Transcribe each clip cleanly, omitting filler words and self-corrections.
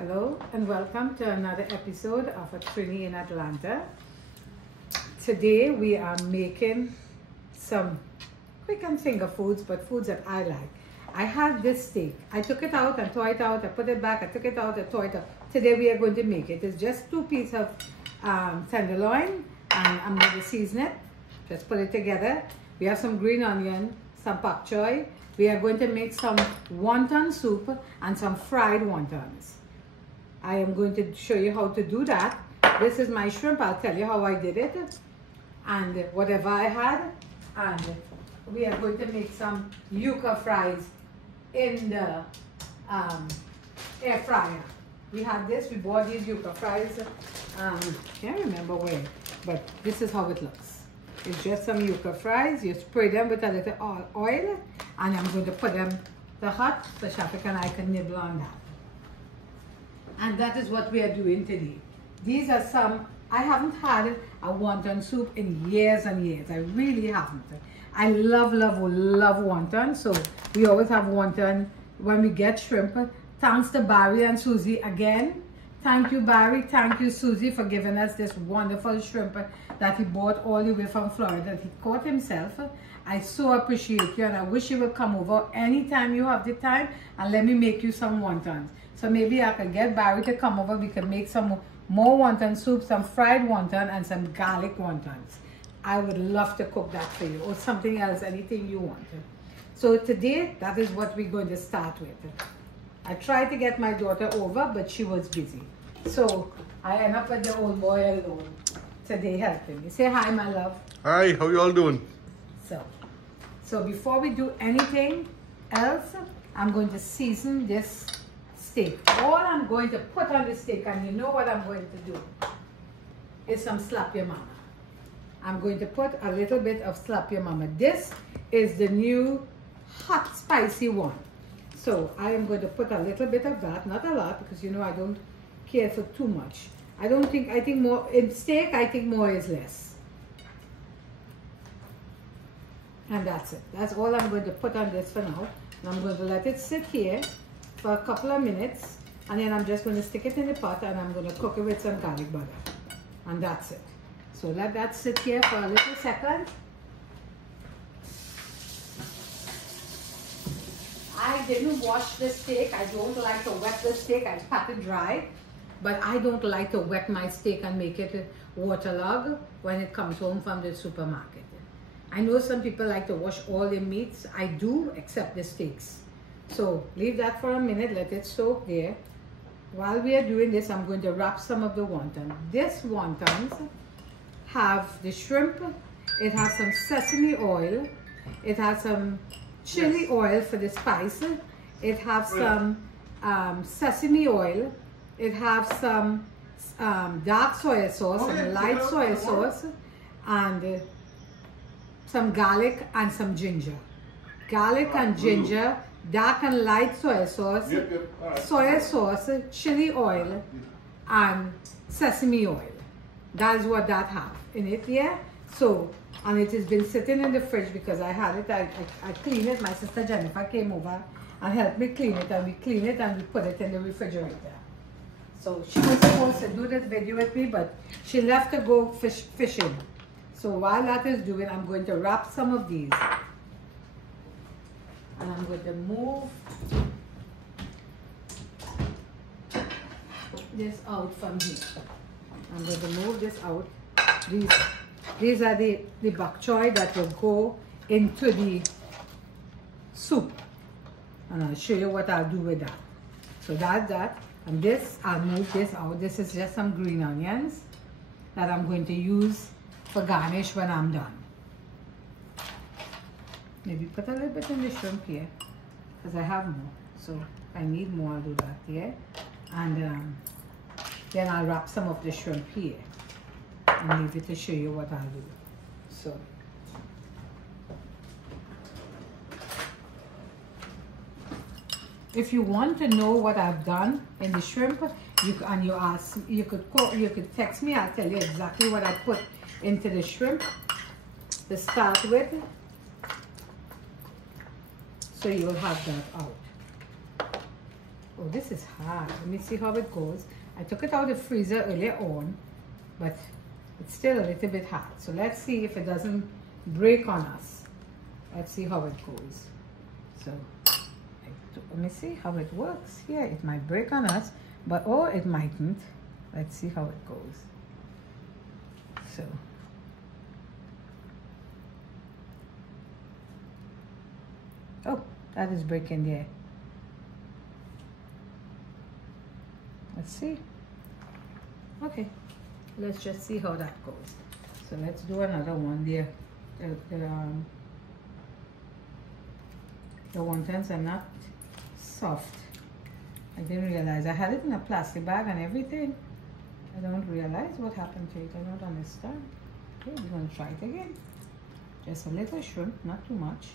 Hello and welcome to another episode of A Trini in Atlanta. Today we are making some quick and finger foods, but foods that I like. I had this steak. I took it out and tore it out. I put it back. I took it out and tore it out. Today we are going to make it. It's just 2 pieces of tenderloin, and I'm going to season it. Just put it together. We have some green onion, some pak choy. We are going to make some wonton soup and some fried wontons. I am going to show you how to do that. This is my shrimp. I'll tell you how I did it and whatever I had. And we are going to make some yuca fries in the air fryer. We have this. We bought these yuca fries. Can't remember where, but this is how it looks. It's just some yuca fries. You spray them with a little oil, and I'm going to put them to hot so Shafik and I can nibble on that. And that is what we are doing today. These are some, I haven't had a wonton soup in years and years. I really haven't. I love wonton. So we always have wonton when we get shrimp. Thanks to Barry and Susie again. Thank you, Barry. Thank you, Susie, for giving us this wonderful shrimp that he bought all the way from Florida that he caught himself. I so appreciate you, and I wish you would come over anytime you have the time and let me make you some wontons. So maybe I can get Barry to come over. We can make some more wonton soup, some fried wonton, and some garlic wontons. I would love to cook that for you, or something else, anything you want. So today, that is what we're going to start with. I tried to get my daughter over, but she was busy. So I end up with the old boy alone today helping me. Say hi, my love. Hi, how you all doing? So before we do anything else, I'm going to season this steak. All I'm going to put on the steak, and you know what I'm going to do, is some slap your mama. I'm going to put a little bit of slap your mama. This is the new hot spicy one. So I am going to put a little bit of that, not a lot, because you know I don't care for too much. I think more, in steak, I think more is less. And that's it. That's all I'm going to put on this for now. And I'm going to let it sit here for a couple of minutes, and then I'm just going to stick it in the pot, and I'm going to cook it with some garlic butter. And that's it. So let that sit here for a little second. I didn't wash the steak. I don't like to wet the steak. I pat it dry. But I don't like to wet my steak and make it waterlogged when it comes home from the supermarket. I know some people like to wash all their meats. I do, except the steaks. So leave that for a minute. Let it soak there. While we are doing this, I'm going to wrap some of the wonton. This wontons have the shrimp. It has some sesame oil. It has some chili oil for the spice. It has some sesame oil. It has some dark soy sauce and light soy sauce, and some garlic and some ginger. Garlic and ginger, dark and light soy sauce, soy sauce, chili oil, and sesame oil. That is what that have in it, yeah? So, and it has been sitting in the fridge because I had it, I cleaned it. My sister Jennifer came over and helped me clean it, and we clean it and we put it in the refrigerator. So she was supposed to do this video with me, but she left to go fishing. So while that is doing, I'm going to wrap some of these. And I'm going to move this out from here. I'm going to move this out. These are the bok choy that will go into the soup. And I'll show you what I'll do with that. So that's that. And this, I'll move this out. This is just some green onions that I'm going to use for garnish when I'm done. Maybe put a little bit in the shrimp here, because I have more. So if I need more, I'll do that here. And then I'll wrap some of the shrimp here and leave it to show you what I'll do. So if you want to know what I've done in the shrimp, you could text me. I'll tell you exactly what I put into the shrimp to start with. So you'll have that out. Oh, this is hard. Let me see how it goes. I took it out of the freezer earlier on, but it's still a little bit hard. So let's see if it doesn't break on us. Let's see how it goes. So let me see how it works here. It might break on us, but or it mightn't. Let's see how it goes. So oh, that is breaking there. Let's see. Okay, let's just see how that goes. So let's do another one there. The wontons are not soft. I didn't realize I had it in a plastic bag and everything. I don't realize what happened to it. I don't understand. Okay, we're going to try it again. Just a little shrimp, not too much.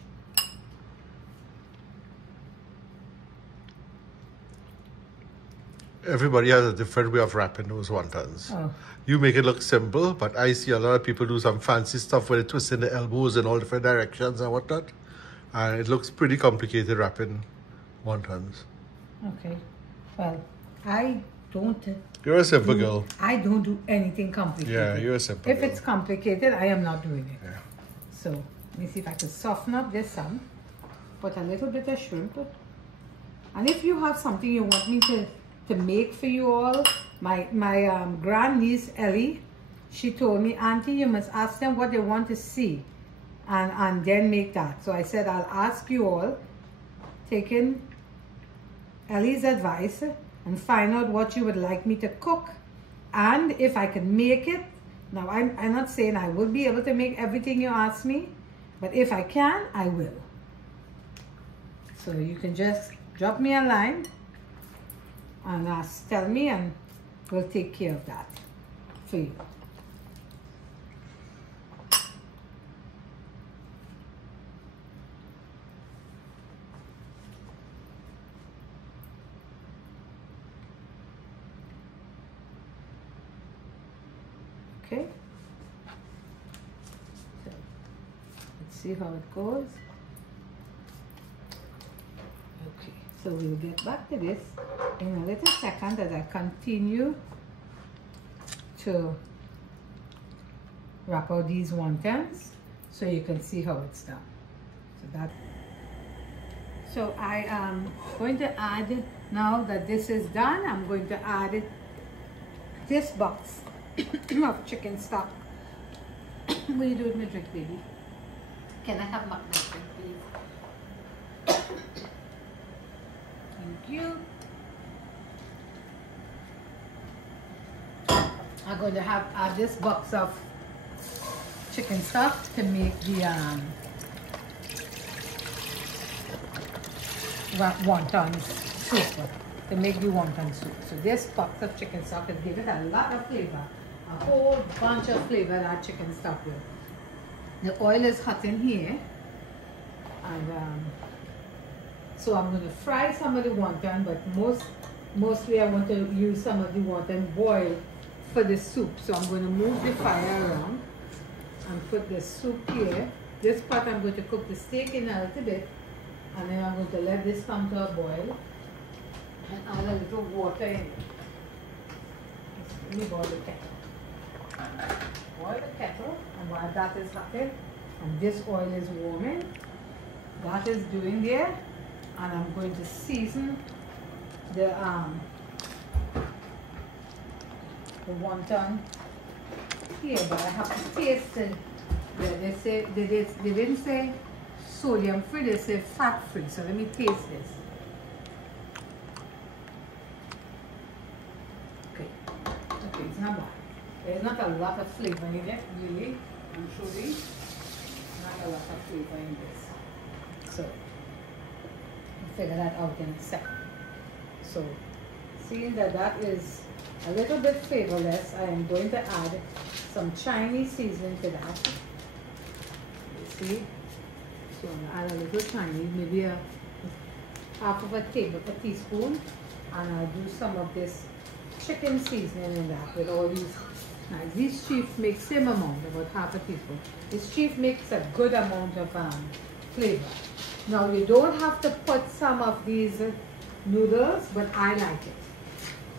Everybody has a different way of wrapping those wontons. Oh. You make it look simple, but I see a lot of people do some fancy stuff where they twist in the elbows in all different directions and whatnot. And it looks pretty complicated wrapping wontons. Okay. Well, I don't... You're a simple girl. I don't do anything complicated. Yeah, you're a simple If girl. it's complicated, I am not doing it. Yeah. So, let me see if I can soften up this some. Put a little bit of shrimp. And if you have something you want me to make for you all, my grandniece Ellie, she told me, Auntie, you must ask them what they want to see and then make that. So I said, I'll ask you all, taking Ellie's advice, and find out what you would like me to cook, and if I can make it. Now, I'm not saying I will be able to make everything you ask me, but if I can, I will. So you can just drop me a line and tell me, and we'll take care of that for you. Okay, so let's see how it goes. Okay, so we'll get back to this in a little second as I continue to wrap out these wontons so you can see how it's done. So I am going to add, now that this is done, I'm going to add this box of chicken stock. What do you do with my drink, baby? Can I have my drink, please? Thank you. I'm going to add this box of chicken stock to make the wonton soup. To make the wonton soup. So this box of chicken stock has given it a lot of flavor. A whole bunch of flavor that chicken stock will. The oil is hot in here, and so I'm going to fry some of the wonton, but mostly I want to use some of the wonton boiled for the soup. So I'm going to move the fire around and put the soup here. This pot I'm going to cook the steak in a little bit, and then I'm going to let this come to a boil and add a little water in it. Let me boil the kettle. Boil the kettle, and while that is hotting and this oil is warming, that is doing there, and I'm going to season the wonton here, but I have to taste it. They didn't say sodium free, they say fat free. So let me taste this. Okay, it's not bad. There's not a lot of flavor in it, really and truly. Not a lot of flavor in this. So we'll figure that out in a second. So seeing that that is a little bit flavorless, I am going to add some Chinese seasoning to that. You see? So I'm going to add a little Chinese, maybe half of a teaspoon, and I'll do some of this chicken seasoning in that with all these. Now this chief makes same amount, about half a teaspoon. This chief makes a good amount of flavor. Now you don't have to put some of these noodles, but I like it.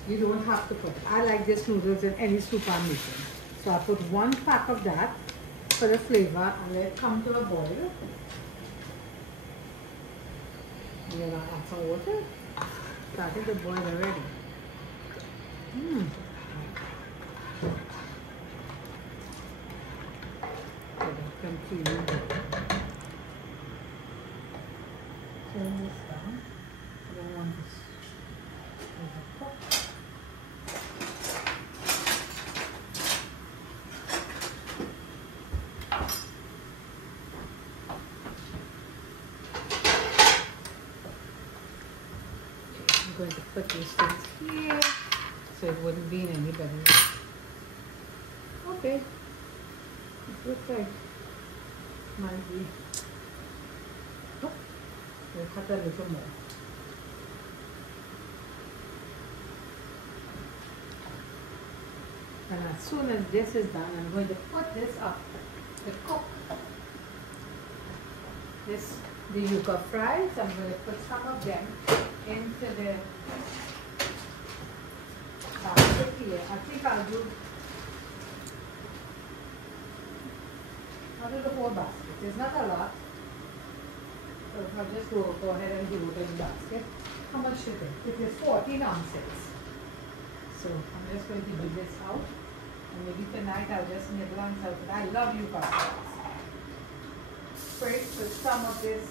You don't have to put it. I like this noodles in any soup I'm making. So I put 1 pack of that for the flavor and let it come to a boil. We're gonna add some water. Started to boil already. So that completely boil. Turn this down. I don't want this overcooked. I'm going to put these things here so it wouldn't be in any better. Okay. It looks like might be. Oh, we'll cut a little more. And as soon as this is done, I'm going to put this up to cook. The yuca fries, I'm going to put some of them into the basket here. I think I'll do the whole basket. There's not a lot. So I'll just go ahead and do it in the basket. How much is it? It is 14 ounces. So I'm just going to do this out. And maybe tonight I'll just nibble on some. I love yuca fries. First, put some of this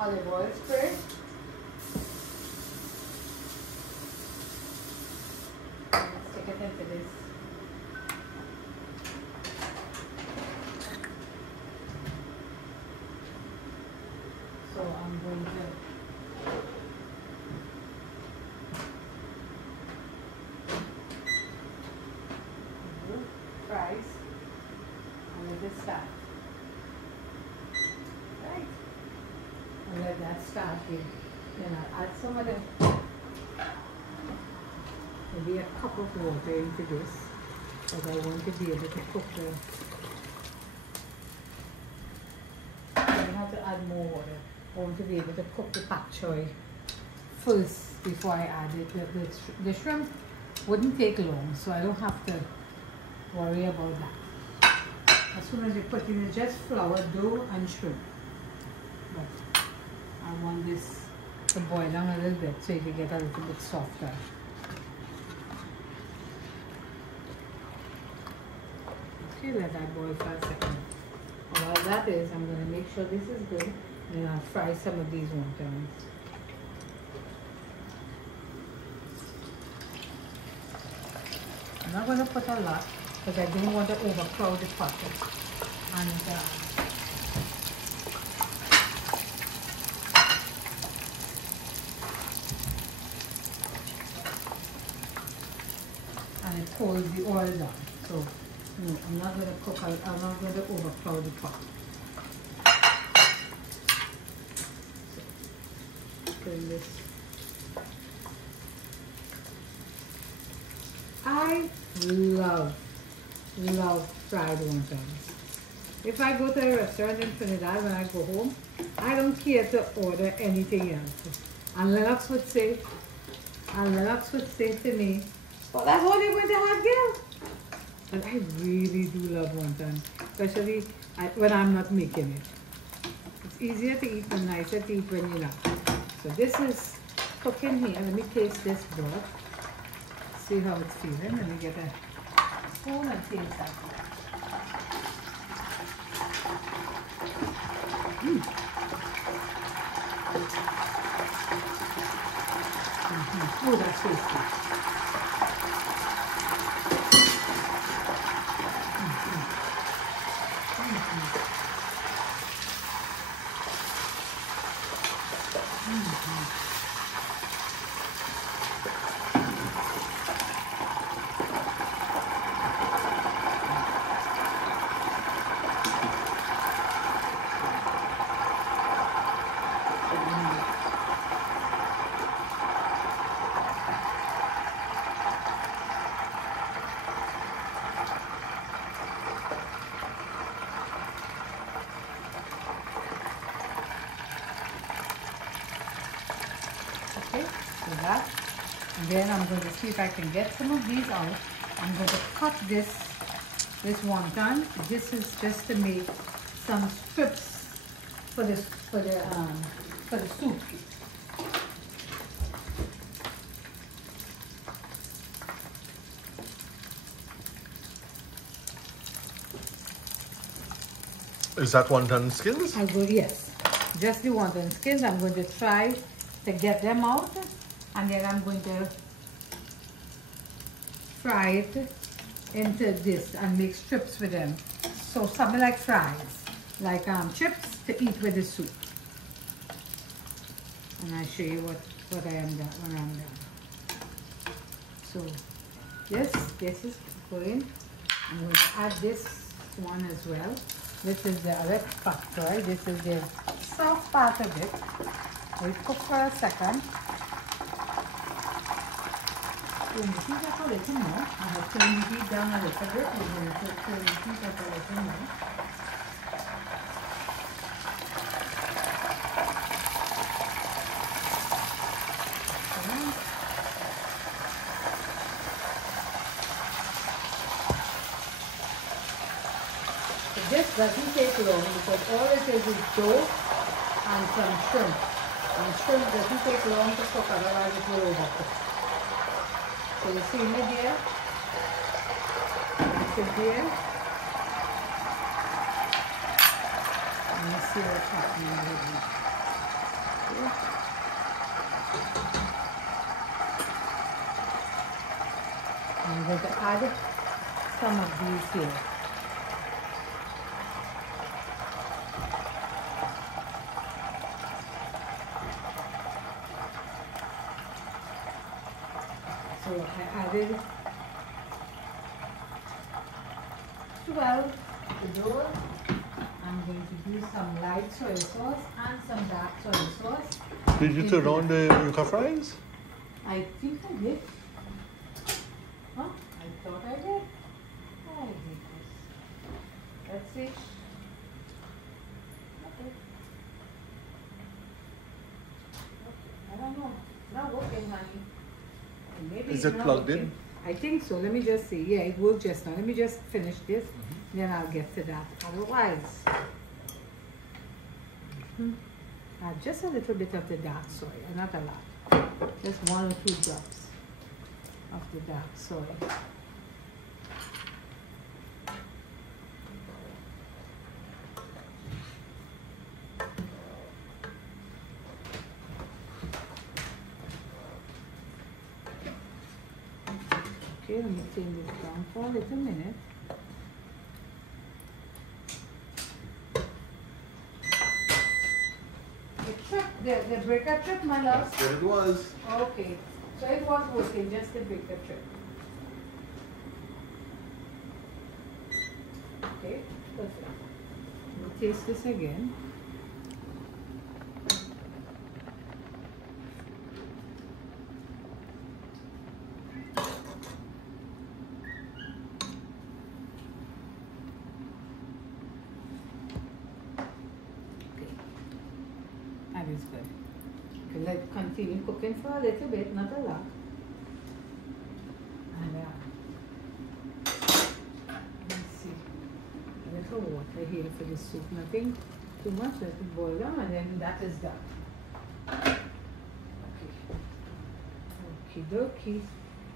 olive oil spray. Let's stick it into this. So I'm going to do fries and let it start. Right. And let that start here. Then I'll add some of the maybe a cup of water into this because I want to be able to cook the. I have to add more water. I want to be able to cook the pak choy first before I add it. The shrimp wouldn't take long, so I don't have to worry about that. As soon as you put in it, just flour, dough, and shrimp. But I want this to boil down a little bit so it will get a little bit softer. Okay, let that boil for a second. And while that is, I'm going to make sure this is good. And I'll fry some of these wontons. I'm not going to put a lot because I don't want to overcrowd the pot. And it holds the oil down. So no, I'm not going to cook. I'm not going to overcrowd the pot. This. I love fried wontons. If I go to a restaurant in Trinidad when I go home, I don't care to order anything else. And Lennox would say to me, well, that's all you're going to have, girl. And I really do love wonton, especially when I'm not making it. It's easier to eat and nicer to eat when you're not. So this is cooking here. Let me taste this broth. See how it's feeling. Let me get a spoon and taste that. Oh, that's tasty. that. And then I'm going to see if I can get some of these out. I'm going to cut this wonton. This is just to make some strips for the soup. Is that wonton skins? Yes, just the wonton skins. I'm going to try to get them out, and then I'm going to fry it into this and make strips with them. So something like fries, like chips to eat with the soup. And I'll show you what I am done when I'm done. So this is going. I'm going to add this one as well. This is the other factor. This is the soft part of it. We cook for a second. Turn the heat up a little more. I'm going to turn the heat down a little bit. We're going to turn the heat up a little more. This doesn't take long because all it is dough and some shrimp. And shrimp doesn't take long to cook, otherwise it will overcook. So you see me there? It's in here. And you see what's happening with it. I'm going to add some of these here. So I added 12 to those. I'm going to do some light soy sauce and some dark soy sauce. Did you turn on the yuca fries? I think I did. Huh? I thought I did. I did this. Let's see. Okay. I don't know. It's not working, honey. Maybe Is it plugged in? I think so. Let me just see. Yeah, it will just now. Let me just finish this, then I'll get to that. Otherwise, add just a little bit of the dark soy, not a lot. Just 1 or 2 drops of the dark soy. Okay, let me turn this down for a little minute. The breaker trip, my love? That's what it was. Okay, so it was working, just the breaker trip. Okay, perfect. We'll taste this again. That is good. Okay, let's continue cooking for a little bit, not a lot. And let's see, a little water here for the soup. Nothing too much, let it boil down, and then that is done. Okay, okie dokie.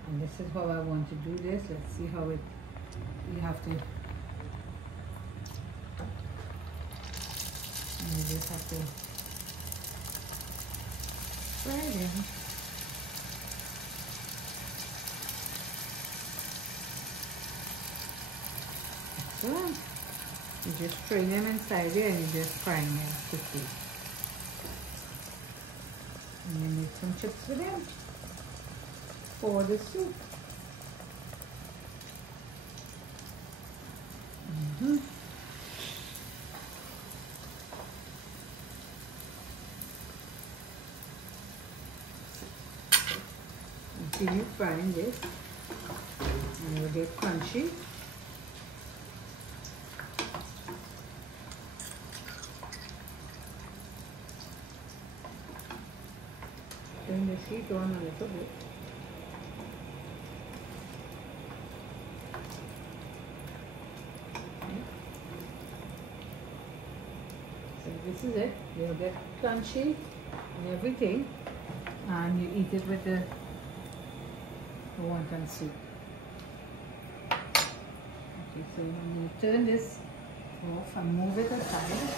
And this is how I want to do this. Let's see how it. You have to. You just have to. Right in. Excellent. You just tray them inside here and you just fry them quickly. And then make some chips with them for the soup. Continue frying this and it will get crunchy. Turn heat on a little bit. Okay. So this is it. You'll get crunchy and everything, and you eat it with the wonton soup. Okay, so I'm going to turn this off and move it aside,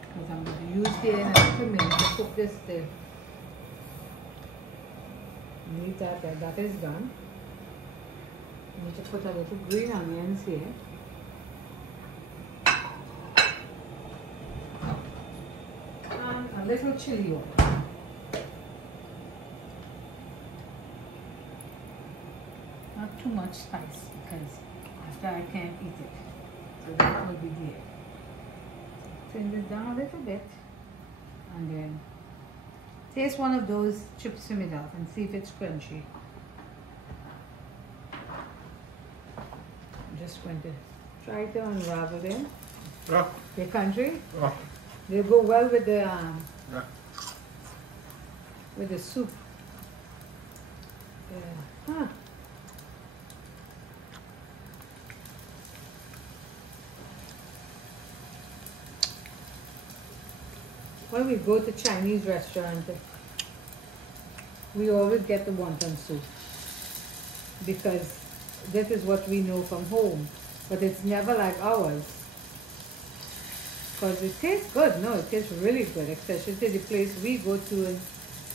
because I'm going to use here in a little minute to cook this there. Leave that there. That is done. I need to put a little green onions here. And a little chili oil. Not too much spice, because after I can't eat it. So that will be there. Turn this down a little bit, and then taste one of those chips for me, Dolph, and see if it's crunchy. I'm just going to try to unravel them. Yeah. They're crunchy. Yeah. They go well with the Yeah. soup. Yeah. Huh. When we go to Chinese restaurant, we always get the wonton soup, because this is what we know from home, but it's never like ours, because it tastes good. No, it tastes really good, especially to the place we go to in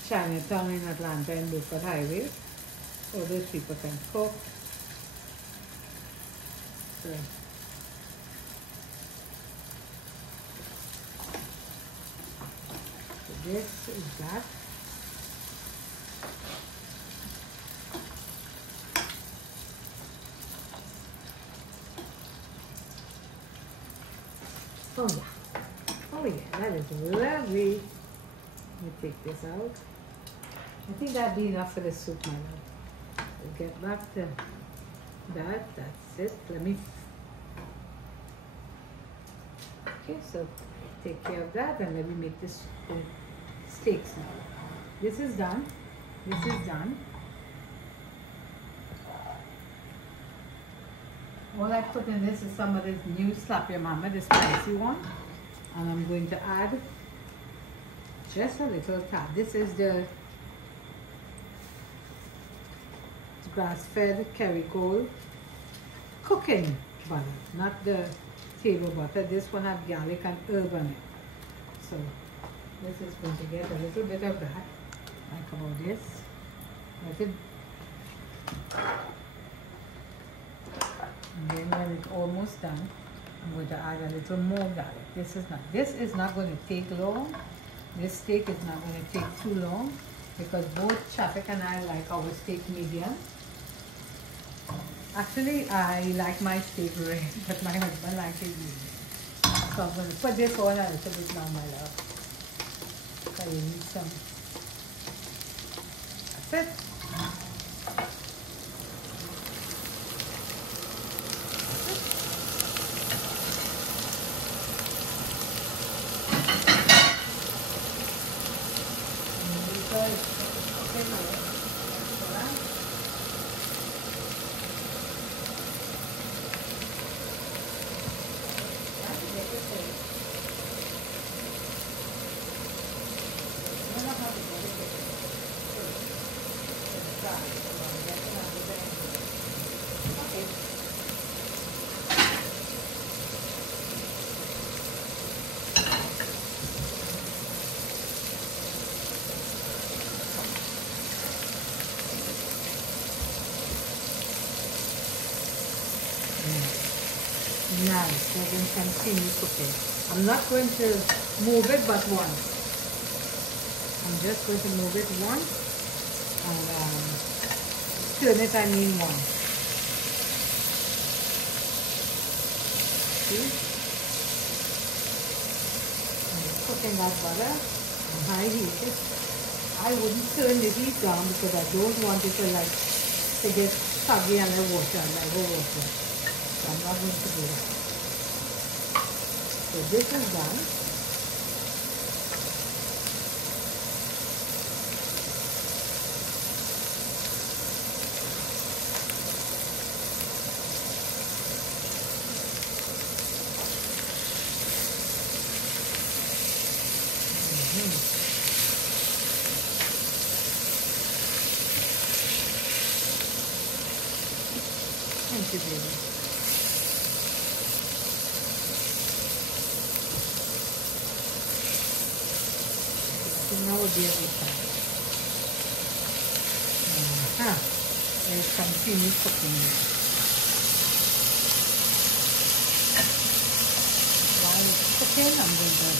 Chinatown in Atlanta and Beaufort Highway. So those people can cook. So, this is that. Oh yeah. Oh yeah, that is lovely. Let me take this out. I think that'd be enough for the soup, my love. We'll get back to that. That's it. Let me. Okay, so take care of that, and let me make this steaks now. This is done. This is done. All I put in this is some of this new Slap Your Mama, the spicy one. And I'm going to add just a little tad. This is the grass-fed Kerrygold cooking butter, not the table butter. This one has garlic and herb on it. So this is going to get a little bit of that, like about this. Let it. And then when it's almost done, I'm going to add a little more garlic. This is not going to take long. This steak is not going to take too long, because both Chafik and I like our steak medium. Actually, I like my steak rare, but my husband likes it medium. So I'm going to put this on a little bit now, my love. So you need some. That's it. Nice, let them continue cooking. I'm not going to move it but once. I'm just going to move it once and turn it, I mean once. See? I'm cooking that butter on high heat. I wouldn't turn the heat down because I don't want it to get soggy and the water, like the water. So I'm not going to do that. So this is done. it really. So now we'll be able to let's continue cooking it. While it's cooking, I'm going to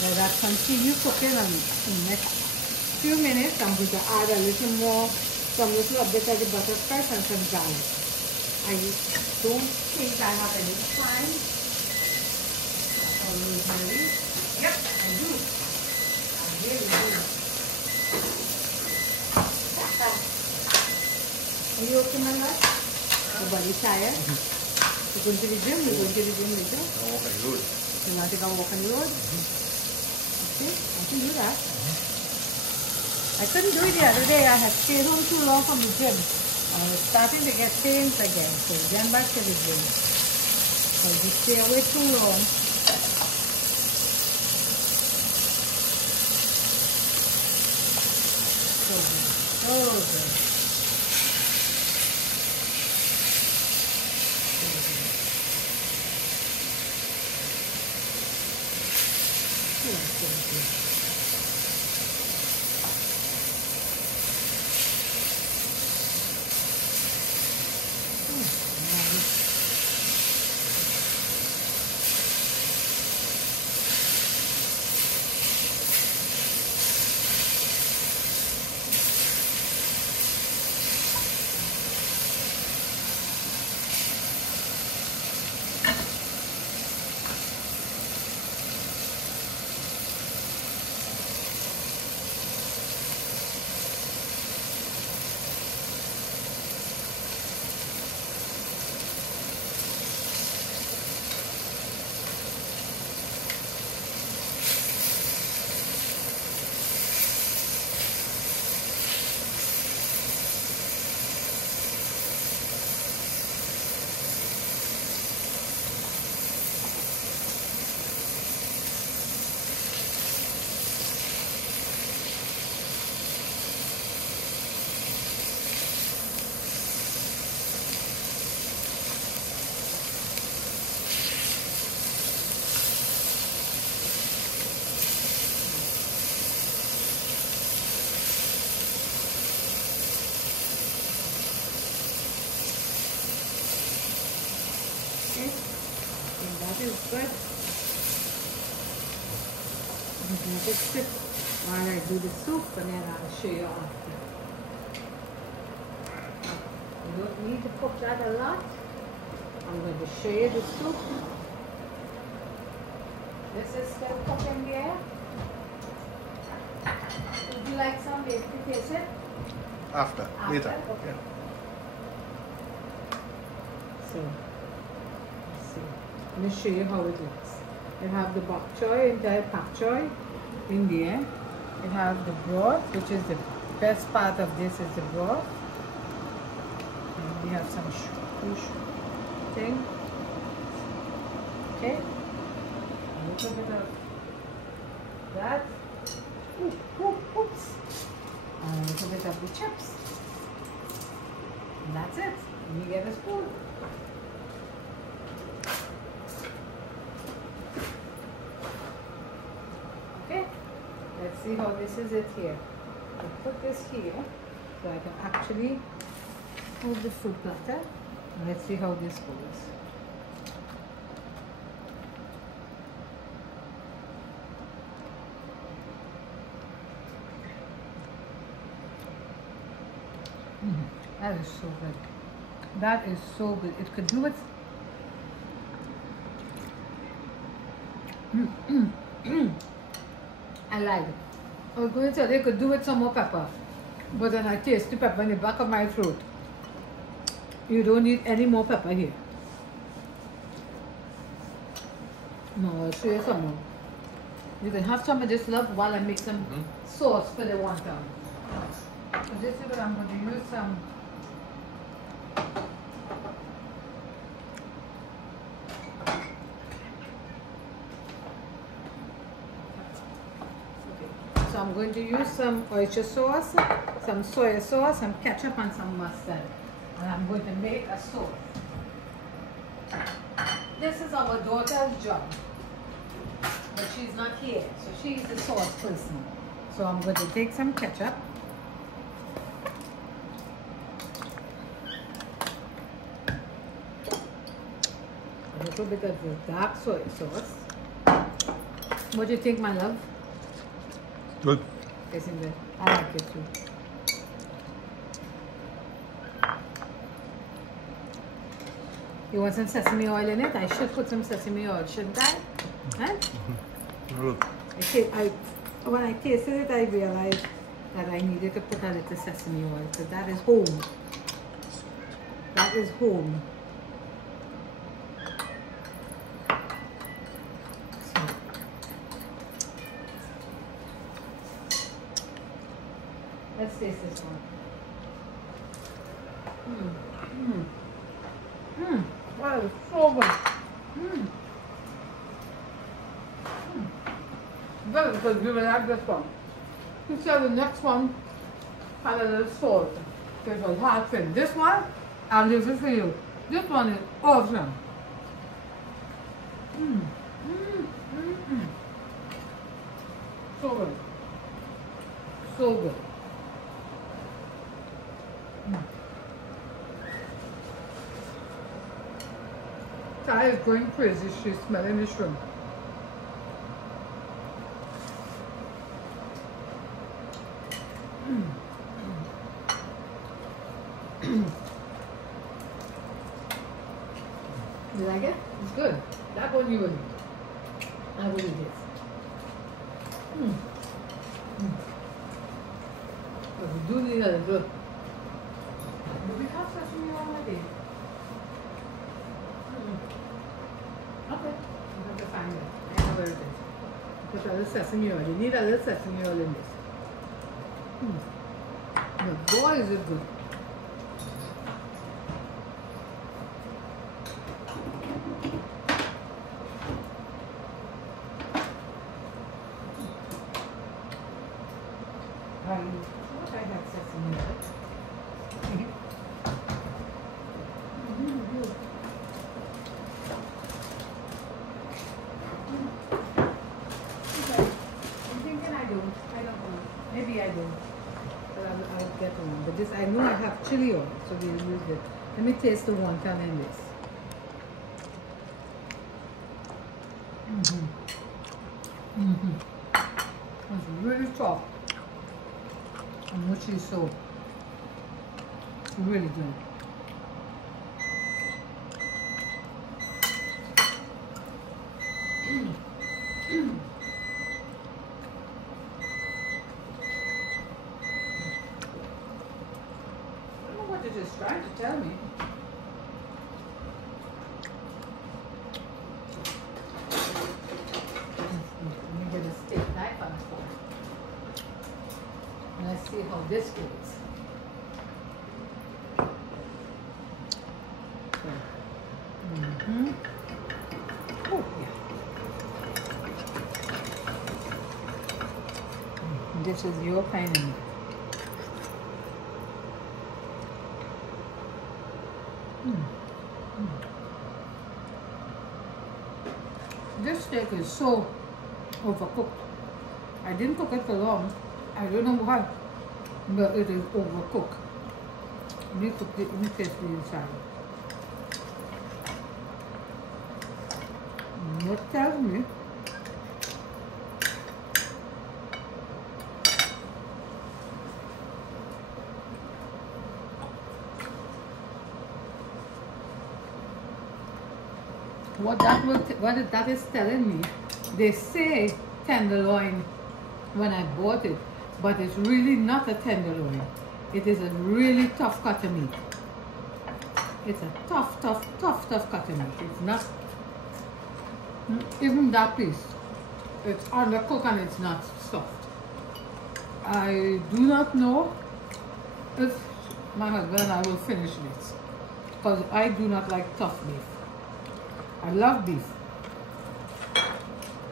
let that continue cooking, and in the next few minutes I'm going to add a little more, some little bit of the buttercream and some garlic. I don't think I have any time. Rosemary. Yep, I do. I really do. Are you okay, my love? Your body tired? You're going to the gym? You're going to the gym later? I'm walking the road. You want to go walk on the road? Okay, I can do that. I couldn't do it the other day. I had stayed home too long from the gym. I was starting to get pains again, so again back to the gym. So if you stay away too long, so good, so good. So good. Okay, that is good. I'm going to sit while I do the soup, and then I'll show you after. You don't need to cook that a lot. I'm going to show you the soup. This is still cooking there. Would you like some maybe to taste it? After. Later. Okay. Yeah. So, let's see. Let me show you how it looks. You have the bok choy, entire pak choy in there. You have the broth, which is the best part of this is the broth. And we have some fish thing. Okay. A little bit of that. Oops. And a little bit of the chips. And that's it. And you get a spoon. Okay, let's see how this is it here. I'll put this here so I can actually hold the food platter. And let's see how this goes. That is so good. That is so good. It could do it. I like it. I was going to say they could do with some more pepper, but then I taste the pepper in the back of my throat. You don't need any more pepper here. No, I'll show you some more. You can have some of this love while I make some sauce for the wonton. So this is what I'm going to use some. So I'm going to use some oyster sauce, some soy sauce, some ketchup and some mustard. And I'm going to make a sauce. This is our daughter's job, but she's not here, so she's the sauce person. So I'm going to take some ketchup. A little bit of the dark soy sauce. What do you think, my love? Good. Isn't it? I like it too. You want some sesame oil in it? I should put some sesame oil, shouldn't I? Huh? Good. When I tasted it, I realized that I needed to put a little sesame oil because that is home. That is home. So, let's taste this one. Wow, it's so good. Very good. You will like this one. You see the next one had a little salt. It was hard thin. This one, I'll leave it for you. This one is awesome. So good. So good. Ty is going crazy. She's smelling the shrimp. You like it? It's good. That one you will eat. I will eat it. But we do need a little. Do we have sesame already? Okay. We have to find it. I know where it is. Put a little sesame oil. You need a little sesame oil in this. But boy, is it good. What I have sesame oil. I'm thinking I don't know. Maybe I don't. But I'll get one. But this, I know I have chili oil, so we'll use it. Let me taste the wonton in this. It's really soft. And mushy, so it's really good. I don't know what it is trying to tell me. Let me get a steak knife on it. And let's see how this goes. Oh, yeah. This is your kind of meat. This steak is so overcooked. I didn't cook it for long. I don't know why, but it is overcooked. Let me taste the inside. What tells me what that is telling me, they say tenderloin when I bought it, but it's really not a tenderloin. It is a really tough cut of meat. It's a tough cut of meat. It's not even that piece. It's undercooked and it's not soft. I do not know if my husband and I will finish this, because I do not like tough beef. I love beef.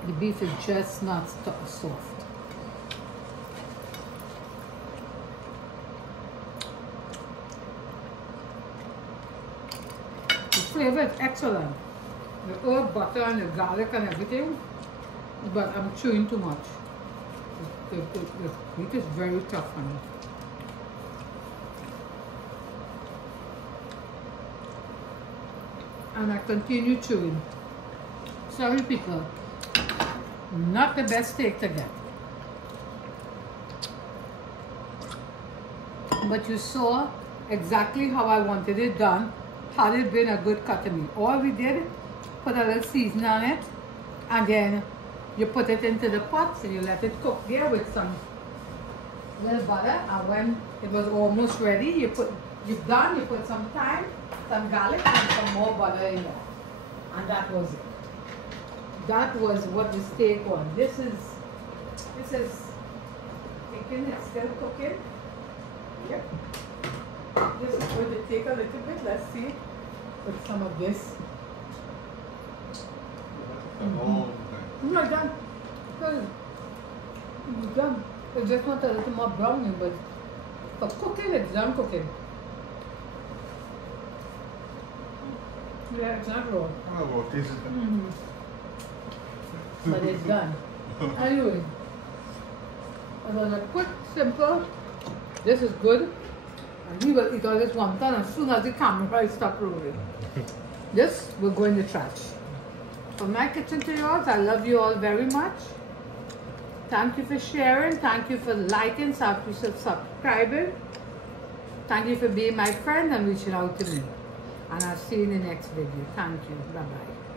The beef is just not soft. The flavor is excellent. The herb, butter, and the garlic and everything, but I'm chewing too much. The meat is very tough on me. And I continue chewing. Sorry people, not the best steak to get. But you saw exactly how I wanted it done, had it been a good cut to me. All we did, put a little seasoning on it, and then you put it into the pot and you let it cook there with some little butter, and when it was almost ready, you put some thyme, some garlic, and some more butter in there. And that was it. That was what the steak was. This is cooking, it's still cooking. Yep. This is going to take a little bit. Let's see with some of this. Oh my God. It's done. It just wants a little more browning, but for cooking, it's done cooking. Yeah, it's not raw. Oh, well, this is But it's done. Anyway, it was a quick, simple. This is good. And we will eat all this wonton as soon as the camera stops rolling. This will go in the trash. From my kitchen to yours, I love you all very much. Thank you for sharing. Thank you for liking. Thank you for subscribing. Thank you for being my friend and reaching out to me. And I'll see you in the next video. Thank you. Bye-bye.